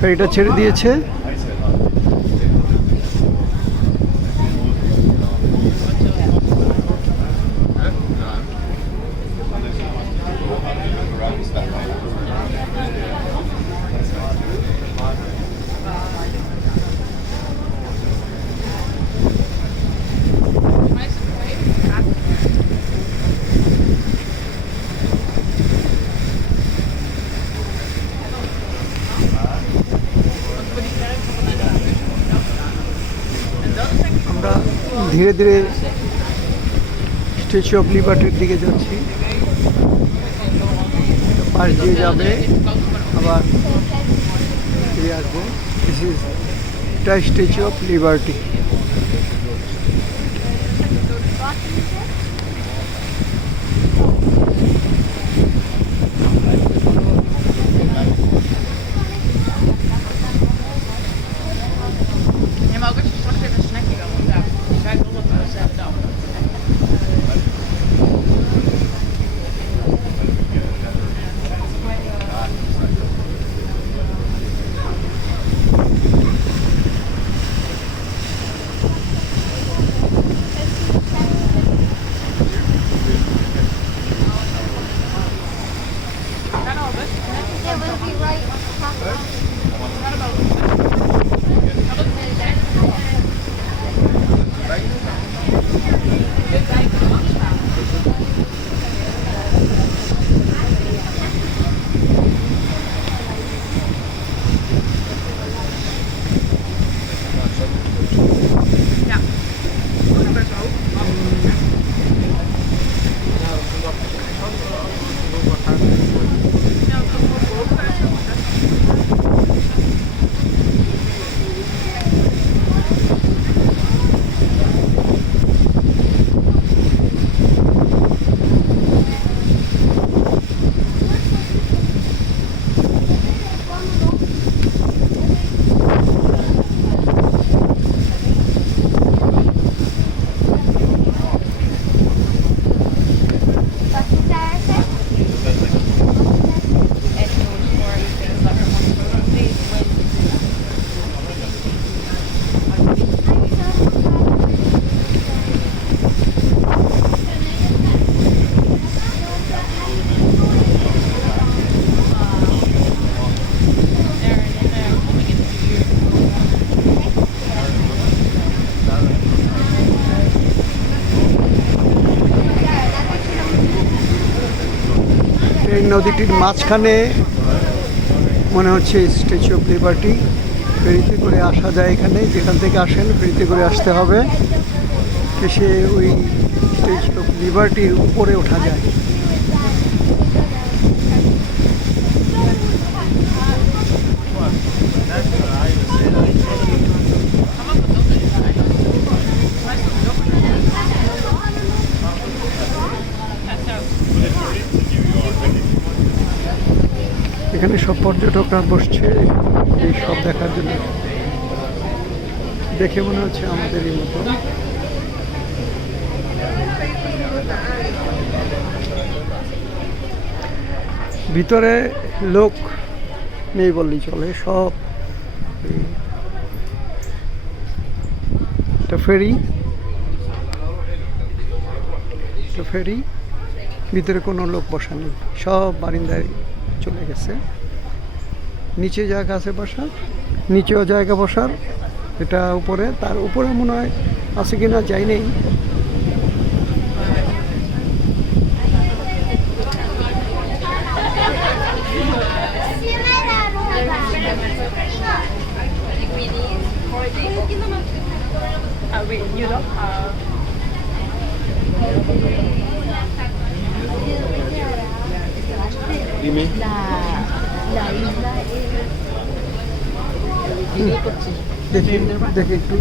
ফেরিটা ছেড়ে দিয়েছে। আমরা ধীরে ধীরে স্ট্যাচু অফ লিবার্টির দিকে যাচ্ছি। পাশ দিয়ে যাবে, আবার ফিরে আসবো। This is the statue of liberty. এই নদীটির মাঝখানে মনে হচ্ছে স্ট্যাচু অফ লিবার্টি। ফেরিতে করে আসা যায় এখানে, যেখান থেকে আসেন ফেরিতে করে আসতে হবে, এসে ওই স্ট্যাচু অফ লিবার্টির উপরে ওঠা যায়। এখানে সব পর্যটকরা বসছে এই সব দেখার জন্য। দেখে মনে হচ্ছে আমাদেরই মতো। ভিতরে লোক নেই বললেই চলে, সব ফেরি ফেরি ভিতরে কোনো লোক বসা নেই, সব বারিন্দায় চলে গেছে। নিচে জায়গা আছে বসার, নিচেও জায়গা বসার, এটা উপরে, তার উপরে মনে হয় আছে কিনা যাই নেই। Dime. La isla es... দেখি একটু